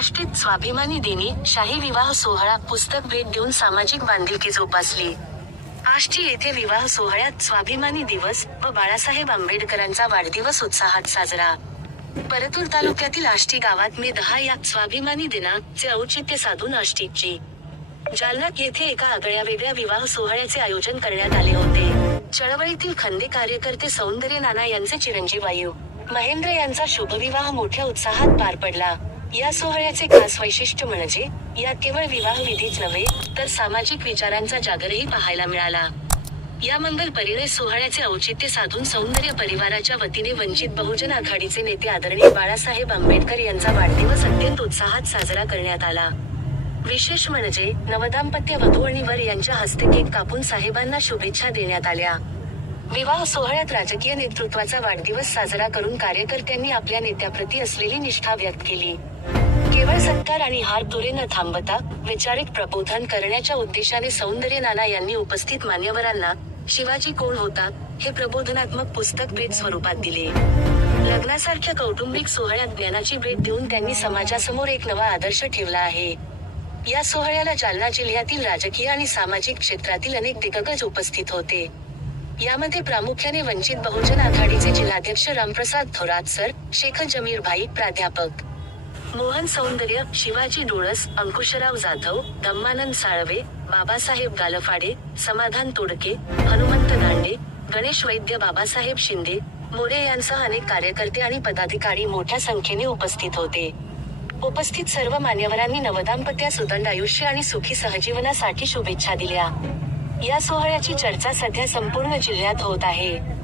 आष्टीत स्वाभिमानी दिनी शाही विवाह सोहळा पुस्तक भेट देऊन सामाजिक बांधिलकी जोपासली. आष्टी येथे विवाह सोहळ्यात स्वाभिमानी दिवस व बाळासाहेब आंबेडकरांचा वाढदिवस उत्साहात साजरा. परतूर तालुक्यातील आष्टी गावात मे 10 या स्वाभिमानी दिनाचे औचित्य साधून आष्टीची जालना येथे एका आगळ्यावेगळ्या विवाह सोहळ्याचे आयोजन करण्यात आले होते. चळवळीतील खंदे कार्यकर्ते सौंदर्य नाना यांचे चिरंजीव वायू महेंद्र यांचा शुभविवाह मोठ्या उत्साहात पार पडला. या सोहळ्याचे खास वैशिष्ट्य म्हणजे यात केवळ विवाह विधीच नव्हे तर सामाजिक विचारांचा जागरही पाहायला मिळाला. या मंगल परिणय सोहळ्याचे औचित्य साधून सौंदर्य परिवाराच्या वतीने वंचित बहुजन आघाडीचे नेते आदरणीय बाळासाहेब आंबेडकर यांचा वाढदिवस अत्यंत उत्साहात साजरा करण्यात आला. विशेष म्हणजे नवदाम्पत्य वधू आणि वर यांच्या हस्ते केक कापून साहेबांना शुभेच्छा देण्यात आल्या. विवाह सोहळ्यात राजकीय नेतृत्वाचा वाढदिवस साजरा करून कार्यकर्त्यांनी आपल्या नेत्याप्रती असलेली निष्ठा व्यक्त केली. केवळ सत्कार आणि हार तुरे न थांबता वैचारिक प्रबोधन करण्याच्या उद्देशाने सौंदर्य नाना यांनी उपस्थित मान्यवरांना शिवाजी कोण होता हे प्रबोधनात्मक पुस्तक भेट स्वरूपात दिले. लग्नासारख्या कौटुंबिक सोहळ्यात ज्ञानाची भेट देऊन त्यांनी समाजासमोर एक नवा आदर्श ठेवला आहे. या सोहळ्याला जालना जिल्ह्यातील राजकीय आणि सामाजिक क्षेत्रातील अनेक दिग्गज उपस्थित होते. यामध्ये प्रामुख्याने वंचित बहुजन आघाडीचे जिल्हाध्यक्ष रामप्रसाद थोरात सर, शेख जमीर भाई, प्राध्यापक मोहन सौंदर्य, शिवाजी डोळस, अंकुशराव जाधव, धम्मानंद साळवे, बाबासाहेब गालफाडे, समाधान तोडके, हनुमंत दांडे, गणेश वैद्य, बाबासाहेब शिंदे, मोरे यांसह अनेक कार्यकर्ते आणि पदाधिकारी मोठ्या संख्येने उपस्थित होते. उपस्थित सर्व मान्यवरांनी नवदाम्पत्यास उदंड आयुष्य आणि सुखी सहजीवनासाठी शुभेच्छा दिल्या. या सोहळ्याची चर्चा सध्या संपूर्ण जिल्ह्यात होत आहे.